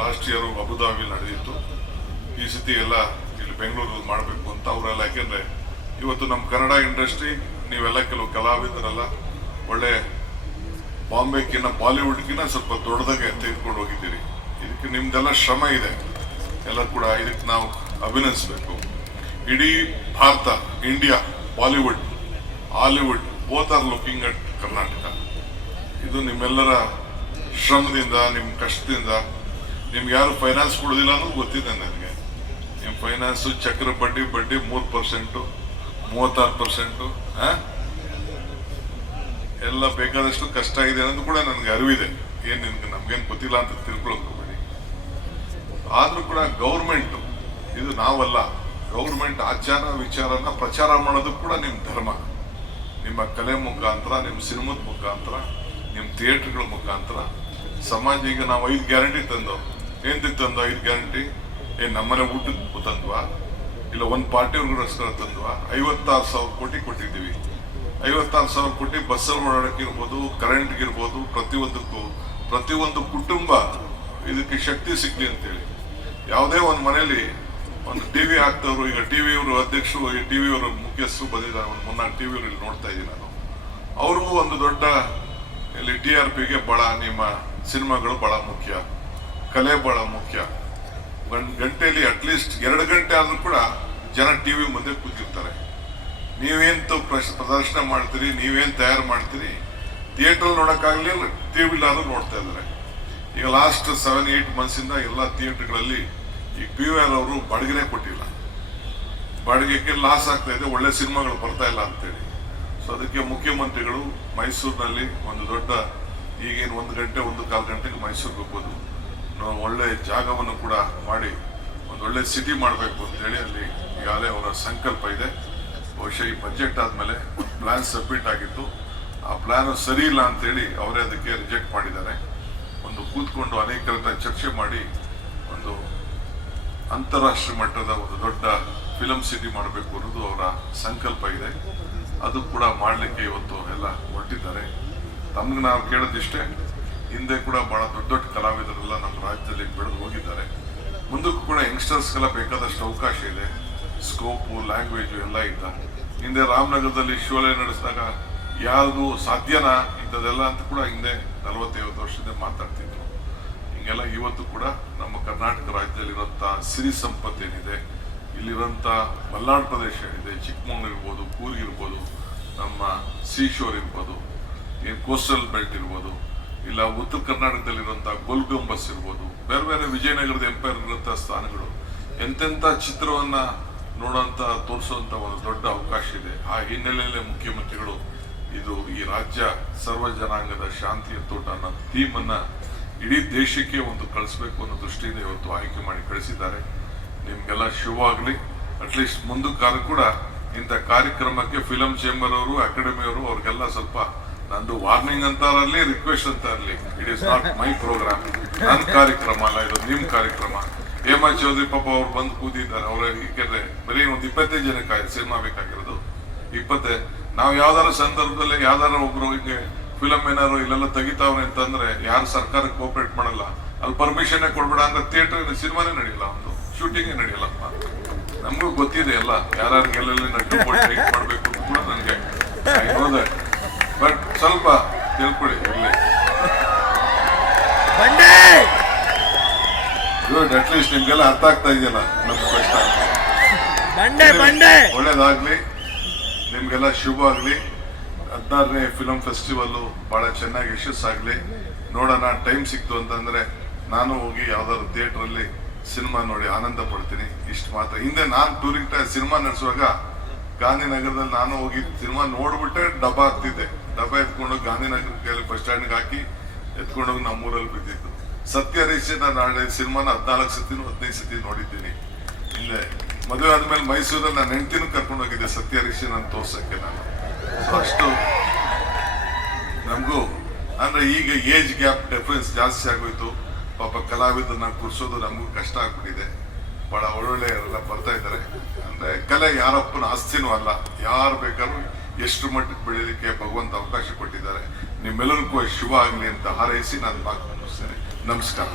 Last year ಅಬುದಾಬಿಲಿ ನಡೆದಿತ್ತು. ಈ ಸತಿ ಎಲ್ಲ ಇಲ್ಲಿ ಬೆಂಗಳೂರಲ್ಲಿ ಮಾಡಬೇಕು ಅಂತ ಅವರೆಲ್ಲ. ಯಾಕೆಂದರೆ ಇವತ್ತು ನಮ್ಮ ಕನ್ನಡ ಇಂಡಸ್ಟ್ರಿ ನೀವೆಲ್ಲ ಕೆಲವು ಕಲಾವಿದರೆಲ್ಲ ಒಳ್ಳೆ ಬಾಂಬೆಗಿನ್ನ ಬಾಲಿವುಡ್ಗಿನ್ನ ಸ್ವಲ್ಪ ದೊಡ್ಡದಾಗೆ ತೆಗೆದುಕೊಂಡು ಹೋಗಿದ್ದೀರಿ. ಇದಕ್ಕೆ ನಿಮ್ದೆಲ್ಲ ಶ್ರಮ ಇದೆ, ಎಲ್ಲ ಕೂಡ ಇದಕ್ಕೆ ನಾವು ಅಭಿನಂದಿಸಬೇಕು. ಇಡೀ Bharat, India, Bollywood, Hollywood both are looking at Karnataka. ಇದು ನಿಮ್ಮೆಲ್ಲರ ಶ್ರಮದಿಂದ, ನಿಮ್ಮ ಕಷ್ಟದಿಂದ. ನಿಮ್ಗೆ ಯಾರು ಫೈನಾನ್ಸ್ ಕೊಡೋದಿಲ್ಲ ಅನ್ನೋದು ಗೊತ್ತಿದೆ ನನಗೆ. ನಿಮ್ಮ ಫೈನಾನ್ಸು ಚಕ್ರ ಬಡ್ಡಿ 3%, 36%, ಎಲ್ಲ ಬೇಕಾದಷ್ಟು ಕಷ್ಟ ಇದೆ ಅನ್ನೋದು ಕೂಡ ನನಗೆ ಅರಿವಿದೆ. ಏನು ನಿಮ್ಗೆ ನಮ್ಗೇನು ಗೊತ್ತಿಲ್ಲ ಅಂತ ತಿಳ್ಕೊಳ್ಳೋಕೆ ಹೋಗ್ಬೇಡಿ. ಆದರೂ ಕೂಡ ಗೌರ್ಮೆಂಟ್, ಇದು ನಾವಲ್ಲ, ಗೌರ್ಮೆಂಟ್ ಆಚಾರ ವಿಚಾರನ ಪ್ರಚಾರ ಮಾಡೋದು ಕೂಡ ನಿಮ್ಮ ಧರ್ಮ. ನಿಮ್ಮ ಕಲೆ ಮುಖಾಂತರ, ನಿಮ್ಮ ಸಿನಿಮಾದ ಮುಖಾಂತರ, ನಿಮ್ಮ ಥಿಯೇಟರ್ಗಳ ಮುಖಾಂತರ ಸಮಾಜ. ಈಗ ನಾವು 5 ಗ್ಯಾರಂಟಿ ತಂದೋ, ಏನ್ ತಂದೋ 5 ಗ್ಯಾರಂಟಿ? ನಮ್ಮನೆ ಊಟಕ್ಕೆ ತಂದ್ವಾ, ಇಲ್ಲ ಒಂದು ಪಾರ್ಟಿಯವ್ರಿಗೋಸ್ಕರ ತಂದ್ವಾ? 56,000 ಕೋಟಿ ಕೊಟ್ಟಿದ್ದೀವಿ. 56,000 ಕೋಟಿ ಬಸ್ಸಲ್ಲಿ ಓಡಾಡಕ್ಕಿರ್ಬೋದು, ಕರೆಂಟ್ಗಿರ್ಬೋದು, ಪ್ರತಿಯೊಂದು ಕುಟುಂಬ ಇದಕ್ಕೆ ಶಕ್ತಿ ಸಿಗ್ಲಿ ಅಂತೇಳಿ. ಯಾವುದೇ ಒಂದು ಮನೆಯಲ್ಲಿ ಒಂದು ಟಿವಿ ಹಾಕ್ತವ್ರು. ಈಗ ಟಿವಿಯವರು ಅಧ್ಯಕ್ಷರು, ಟಿವಿಯವರು ಮುಖ್ಯಸ್ಥರು ಬಂದಿದ್ದಾರೆ. ಒಂದು 3-4 ಟಿವಿಯವರು ಇಲ್ಲಿ ನೋಡ್ತಾ ಇದ್ದೀನಿ ನಾನು. ಅವ್ರಿಗೂ ಒಂದು ದೊಡ್ಡ ಇಲ್ಲಿ TRPಗೆ ಬಹಳ ನಿಮ್ಮ ಸಿನಿಮಾಗಳು ಬಹಳ ಮುಖ್ಯ, ಕಲೆ ಬಹಳ ಮುಖ್ಯ. 1 ಗಂಟೆಯಲ್ಲಿ ಅಟ್ಲೀಸ್ಟ್ 2 ಗಂಟೆ ಆದ್ರೂ ಕೂಡ ಜನ ಟಿವಿ ಮುಂದೆ ಕೂತಿರ್ತಾರೆ. ನೀವೇನ್ ಪ್ರದರ್ಶನ ಮಾಡ್ತೀರಿ, ನೀವೇನ್ ತಯಾರು ಮಾಡ್ತೀರಿ, ಥಿಯೇಟರ್ ನೋಡಕ್ಕಾಗ್ಲಿ, ಟಿವಿಲಾದ್ರೂ ನೋಡ್ತಾ ಇದ್ದಾರೆ. ಈಗ ಲಾಸ್ಟ್ 7-8 ಮಂತ್ಸಿಂದ ಎಲ್ಲ ಥಿಯೇಟರ್ಗಳಲ್ಲಿ ಈ PVR ಅವರು ಬಾಡಿಗೆನೇ ಕೊಟ್ಟಿಲ್ಲ. ಬಾಡಿಗೆಗೆ ಲಾಸ್ ಆಗ್ತಾ ಇದೆ, ಒಳ್ಳೆ ಸಿನಿಮಾಗಳು ಬರ್ತಾ ಇಲ್ಲ ಅಂತೇಳಿ. ಸೊ ಅದಕ್ಕೆ ಮುಖ್ಯಮಂತ್ರಿಗಳು ಮೈಸೂರಿನಲ್ಲಿ ಒಂದು ದೊಡ್ಡ, ಈಗೇನು 1 ಗಂಟೆ 1-1/4 ಗಂಟೆಗೆ ಮೈಸೂರಿಗೆ ಹೋಗ್ಬೋದು, ನಾವು ಒಳ್ಳೆ ಜಾಗವನ್ನು ಕೂಡ ಮಾಡಿ ಒಂದು ಒಳ್ಳೆ ಸಿಟಿ ಮಾಡಬೇಕು ಅಂತೇಳಿ ಅಲ್ಲಿ ಈಗಾಗಲೇ ಅವರ ಸಂಕಲ್ಪ ಇದೆ. ಬಹುಶಃ ಈ ಬಜೆಟ್ ಆದಮೇಲೆ ಪ್ಲಾನ್ ಸಬ್ಮಿಟ್ ಆಗಿತ್ತು. ಆ ಪ್ಲಾನ್ ಸರಿ ಇಲ್ಲ ಅಂತೇಳಿ ಅವರೇ ಅದಕ್ಕೆ ರಿಜೆಕ್ಟ್ ಮಾಡಿದ್ದಾರೆ. ಒಂದು ಕೂತ್ಕೊಂಡು ಅನೇಕರ ಚರ್ಚೆ ಮಾಡಿ ಒಂದು ಅಂತಾರಾಷ್ಟ್ರೀಯ ಮಟ್ಟದ ಒಂದು ದೊಡ್ಡ ಫಿಲಂ ಸಿಟಿ ಮಾಡಬೇಕು ಅನ್ನೋದು ಅವರ ಸಂಕಲ್ಪ ಇದೆ. ಅದು ಕೂಡ ಮಾಡಲಿಕ್ಕೆ ಇವತ್ತು ಎಲ್ಲ ಹೊರಟಿದ್ದಾರೆ. ತಮ್ಗೆ ನಾವು ಕೇಳೋದಿಷ್ಟೇ, ಹಿಂದೆ ಕೂಡ ಬಹಳ ದೊಡ್ಡ ಕಲಾವಿದರೆಲ್ಲ ನಮ್ಮ ರಾಜ್ಯದಲ್ಲಿ ಬೆಳೆದು ಹೋಗಿದ್ದಾರೆ. ಮುಂದಕ್ಕೂ ಕೂಡ ಯಂಗ್ಸ್ಟರ್ಸ್ಗೆಲ್ಲ ಬೇಕಾದಷ್ಟು ಅವಕಾಶ ಇದೆ, ಸ್ಕೋಪು, ಲ್ಯಾಂಗ್ವೇಜು ಎಲ್ಲ ಇದ್ದ. ಹಿಂದೆ ರಾಮನಗರದಲ್ಲಿ ಶೋಲೆ ನಡೆಸಿದಾಗ ಯಾವುದು ಸಾಧ್ಯನಾ ಇಂಥದ್ದೆಲ್ಲ ಅಂತ ಕೂಡ ಹಿಂದೆ 40-50 ವರ್ಷದಿಂದ ಮಾತಾಡ್ತಿದ್ರು. ಹಿಂಗೆಲ್ಲ ಇವತ್ತು ಕೂಡ ನಮ್ಮ ಕರ್ನಾಟಕ ರಾಜ್ಯದಲ್ಲಿರುವಂಥ ಸಿರಿ ಸಂಪತ್ತೇನಿದೆ, ಇಲ್ಲಿರುವಂಥ ಮಲೆನಾಡು ಪ್ರದೇಶ ಏನಿದೆ, ಚಿಕ್ಕಮಗಳೂರು ಇರ್ಬೋದು, ಕೂರ್ಗ್ ಇರ್ಬೋದು, ನಮ್ಮ ಸೀಶೋರ್ ಇರ್ಬೋದು, ಏನು ಕೋಸ್ಟಲ್ ಬೆಲ್ಟ್ ಇರ್ಬೋದು, ಇಲ್ಲ ಉತ್ತರ ಕರ್ನಾಟಕದಲ್ಲಿರುವಂಥ ಗೋಲ್ಗುಂಬಸ್ ಇರ್ಬೋದು, ಬೇರೆ ಬೇರೆ ವಿಜಯನಗರದ ಎಂಪೈರ್ ಇರುವಂಥ ಸ್ಥಾನಗಳು, ಎಂತೆಂಥ ಚಿತ್ರವನ್ನ ನೋಡುವಂಥ ತೋರಿಸುವಂಥ ಒಂದು ದೊಡ್ಡ ಅವಕಾಶ ಇದೆ. ಆ ಹಿನ್ನೆಲೆಯಲ್ಲೇ ಮುಖ್ಯಮಂತ್ರಿಗಳು ಇದು ಈ ರಾಜ್ಯ ಸರ್ವ ಜನಾಂಗದ ಶಾಂತಿಯ ತೋಟ ಅನ್ನೋ ಥೀಮನ್ನು ಇಡೀ ದೇಶಕ್ಕೆ ಒಂದು ಕಳಿಸ್ಬೇಕು ಅನ್ನೋ ದೃಷ್ಟಿಯಿಂದ ಇವತ್ತು ಆಯ್ಕೆ ಮಾಡಿ ಕಳಿಸಿದ್ದಾರೆ. ನಿಮ್ಗೆಲ್ಲ ಶುಭವಾಗಲಿ. ಅಟ್ಲೀಸ್ಟ್ ಮುಂದಕ್ಕಾದ್ರೂ ಕೂಡ ಇಂಥ ಕಾರ್ಯಕ್ರಮಕ್ಕೆ ಫಿಲಂ ಚೇಂಬರ್ ಅವರು, ಅಕಾಡೆಮಿಯವರು, ಅವ್ರಿಗೆಲ್ಲ ಸ್ವಲ್ಪ ನಂದು ವಾರ್ನಿಂಗ್ ಅಂತ ಇರಲಿ, ರಿಕ್ವೆಸ್ಟ್ ಅಂತ ಇರಲಿ, it is not my programme, ನನ್ನ ಕಾರ್ಯಕ್ರಮ ಅಲ್ಲ ಇದು, ನಿಮ್ಮ ಕಾರ್ಯಕ್ರಮ. ಹೇಮಾ ಚೌಧರಿ ಪಾಪ ಅವ್ರು ಬಂದು ಕೂತಿದ್ದಾರೆ. ಅವ್ರ ಯಾಕೆಂದ್ರೆ ಬರೀ ಒಂದು 25 ಜನಕ್ಕೆ ಸಿನಿಮಾ ಬೇಕಾಗಿರೋದು. 20 ನಾವು ಯಾವ್ದಾರ ಸಂದರ್ಭದಲ್ಲಿ ಯಾವ್ದಾರ ಒಬ್ರು ಹಿಂಗೆ ಫಿಲಂ ಏನಾರು ಇಲ್ಲೆಲ್ಲ ತೆಗಿತಾವ್ರೆ ಅಂತಂದ್ರೆ ಯಾರು ಸರ್ಕಾರಕ್ಕೆ ಕೋಪರೇಟ್ ಮಾಡಲ್ಲ, ಅಲ್ಲಿ ಪರ್ಮಿಷನ್ ಕೊಡ್ಬೇಡ ಅಂದ್ರೆ ಥಿಯೇಟರ್ ಸಿನಿಮಾನೇ ನಡೆಯಲ್ಲ, ಒಂದು ಶೂಟಿಂಗೇ ನಡೆಯಲ್ಲಪ್ಪ. ನಮಗೂ ಗೊತ್ತಿದೆ ಎಲ್ಲ, ಯಾರ್ಯಾರಿಗೆ ಎಲ್ಲೆಲ್ಲಿ ನಟ್ಟು ಮಾಡ್ಬೇಕು ಅಂತ ಕೂಡ ನನಗೆ ಹೋದೆ. ಬಟ್ ಸ್ವಲ್ಪ ತಿಳ್ಕೊಳ್ಳಿ ಇರಲಿ. ಗುಡ್, ಅಟ್ಲೀಸ್ಟ್ ನಿಮ್ಗೆಲ್ಲ ಅರ್ಥ ಆಗ್ತಾ ಇದೆಯಲ್ಲ ನಮ್ಮ ಕಷ್ಟ. ಒಳ್ಳೇದಾಗ್ಲಿ, ನಿಮ್ಗೆಲ್ಲ ಶುಭ ಆಗ್ಲಿ. 16ನೇ ಫಿಲಂ ಫೆಸ್ಟಿವಲ್ಲು ಬಹಳ ಚೆನ್ನಾಗಿ ಯಶಸ್ಸಾಗ್ಲಿ. ನೋಡೋಣ, ಟೈಮ್ ಸಿಕ್ತು ಅಂತಂದ್ರೆ ನಾನು ಹೋಗಿ ಯಾವ್ದಾದ್ರು ಥಿಯೇಟ್ರಲ್ಲಿ ಸಿನಿಮಾ ನೋಡಿ ಆನಂದ ಪಡ್ತೀನಿ. ಇಷ್ಟು ಮಾತ್ರ. ಹಿಂದೆ ನಾನು ಟೂರಿಂಗ್ ಸಿನಿಮಾ ನಡೆಸುವಾಗ ಗಾಂಧಿನಗರದಲ್ಲಿ ನಾನು ಹೋಗಿ ಸಿನಿಮಾ ನೋಡ್ಬಿಟ್ಟೆ ಡಬ್ಬ ಹಾಕ್ತಿದ್ದೆ. ಡಬ್ಬ ಎತ್ಕೊಂಡು ಗಾಂಧಿನಗರ ಬಸ್ ಸ್ಟ್ಯಾಂಡ್ಗೆ ಹಾಕಿ ಎತ್ಕೊಂಡೋಗಿ ನಮ್ಮೂರಲ್ಲಿ ಬಿದ್ದಿದ್ದು. ಸತ್ಯ ಹರೀಶ್ ನಾಳೆ ಸಿನಿಮಾನ 14 ಸತಿ 15 ಸತಿ ನೋಡಿದ್ದೀನಿ. ಹಿಂದೆ ಮದುವೆ ಆದ್ಮೇಲೆ ಮೈಸೂರಲ್ಲಿ ನಾನು ಹೆಂಡ್ತಿನೂ ಕರ್ಕೊಂಡು ಹೋಗಿದ್ದೆ ಸತ್ಯ ಹರೀಶ್ ನಾನು ತೋರ್ಸಕ್ಕೆ. ನಾನು ಅಷ್ಟು ನಮಗೂ ಅಂದ್ರೆ ಈಗ ಏಜ್ ಗ್ಯಾಪ್ ಡಿಫರೆನ್ಸ್ ಜಾಸ್ತಿ ಆಗೋಯ್ತು. ಪಾಪ ಕಲಾವಿದನ್ನ ಕೂರಿಸೋದು ನಮಗೂ ಕಷ್ಟ ಆಗ್ಬಿಟ್ಟಿದೆ. ಬಹಳ ಒಳ್ಳೊಳ್ಳೆಯವರೆಲ್ಲ ಬರ್ತಾ ಇದ್ದಾರೆ. ಅಂದ್ರೆ ಕಲೆ ಯಾರಪ್ಪನ ಆಸ್ತಿನೂ ಅಲ್ಲ, ಯಾರು ಬೇಕಾದ್ರೂ ಎಷ್ಟು ಮಟ್ಟಕ್ಕೆ ಬೆಳೀಲಿಕ್ಕೆ ಭಗವಂತ ಅವಕಾಶ ಕೊಟ್ಟಿದ್ದಾರೆ. ನಿಮ್ಮೆಲ್ಲರಿಗೂ ಶುಭ ಆಗಲಿ ಅಂತ ಹಾರೈಸಿ ನಾನು ಮಾತು ಮುಗಿಸ್ತೇನೆ. ನಮಸ್ಕಾರ.